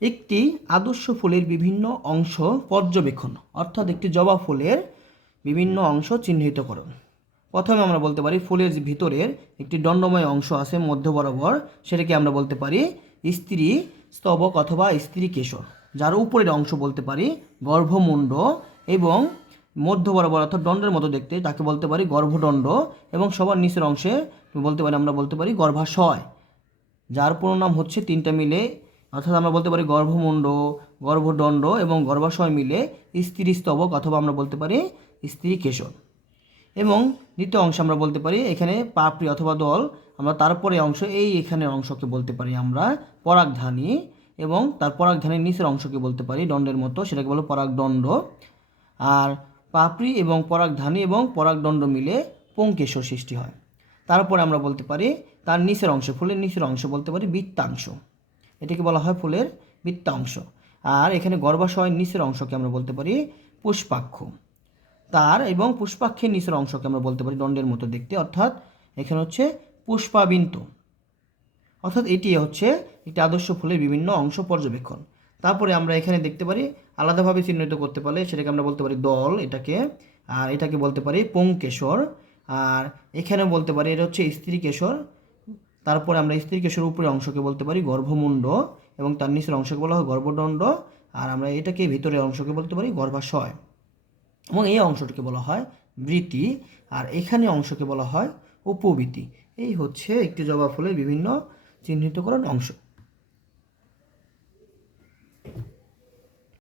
একটি আদর্শ ফুলের বিভিন্ন অংশ পর্যবেক্ষণ, অর্থাৎ একটি জবা ফুলের বিভিন্ন অংশ চিহ্নিত করুন। প্রথমে আমরা বলতে পারি ফুলের ভিতরের একটি দণ্ডময় অংশ আছে মধ্য বরাবর, সেটাকে আমরা বলতে পারি স্ত্রী স্তবক অথবা স্ত্রী কেশর। যার উপরের অংশ বলতে পারি গর্ভমুণ্ড এবং মধ্য বরাবর অর্থাৎ দণ্ডের মতো দেখতে তাকে বলতে পারি গর্ভদণ্ড, এবং সবার নিচের অংশে আমরা বলতে পারি গর্ভাশয়, যার পুরো নাম হচ্ছে তিনটা মিলে, অর্থাৎ আমরা বলতে পারি গর্ভমুণ্ড, গর্ভদণ্ড এবং গর্ভাশয় মিলে স্ত্রী স্তবক অথবা আমরা বলতে পারি স্ত্রী কেশর। এবং দ্বিতীয় অংশ আমরা বলতে পারি এখানে পাপড়ি অথবা দল, আমরা তারপরে অংশ এখানের অংশকে বলতে পারি আমরা পরাগধানী, এবং তার পরাগধানীর নিচের অংশকে বলতে পারি দণ্ডের মতো, সেটাকে বলো পরাগদণ্ড। আর পাপড়ি এবং পরাগধানী এবং পরাগদণ্ড মিলে পুংকেশর সৃষ্টি হয়। তারপরে আমরা বলতে পারি তার নিচের অংশ, ফুলের নিচের অংশ বলতে পারি বৃত্তাংশ, এটাকে বলা হয় ফুলের বৃত্তাংশ। আর এখানে গর্ভাশয়ের নিচের অংশকে আমরা বলতে পারি পুষ্পাক্ষ। তার এবং পুষ্পাক্ষের নিচের অংশকে আমরা বলতে পারি দণ্ডের মতো দেখতে, অর্থাৎ এখানে হচ্ছে পুষ্পাবিন্ত। অর্থাৎ এটি হচ্ছে একটি আদর্শ ফুলের বিভিন্ন অংশ পর্যবেক্ষণ। তারপরে আমরা এখানে দেখতে পারি আলাদাভাবে চিহ্নিত করতে পারলে সেটাকে আমরা বলতে পারি দল এটাকে, আর এটাকে বলতে পারি পুংকেশর, আর এখানে বলতে পারি এটা হচ্ছে স্ত্রী কেশর। তারপরে আমরা স্ত্রী কেশর উপরের অংশকে বলতে পারি গর্ভমুণ্ড এবং তার নিচের অংশকে বলা হয় গর্ভদণ্ড, আর আমরা এটাকে ভিতরের অংশকে বলতে পারি গর্ভাশয়, এবং এই অংশটিকে বলা হয় বৃতি, আর এখানে অংশকে বলা হয় উপবৃতি। এই হচ্ছে একটি জবা ফুলের বিভিন্ন চিহ্নিতকরণ অংশ।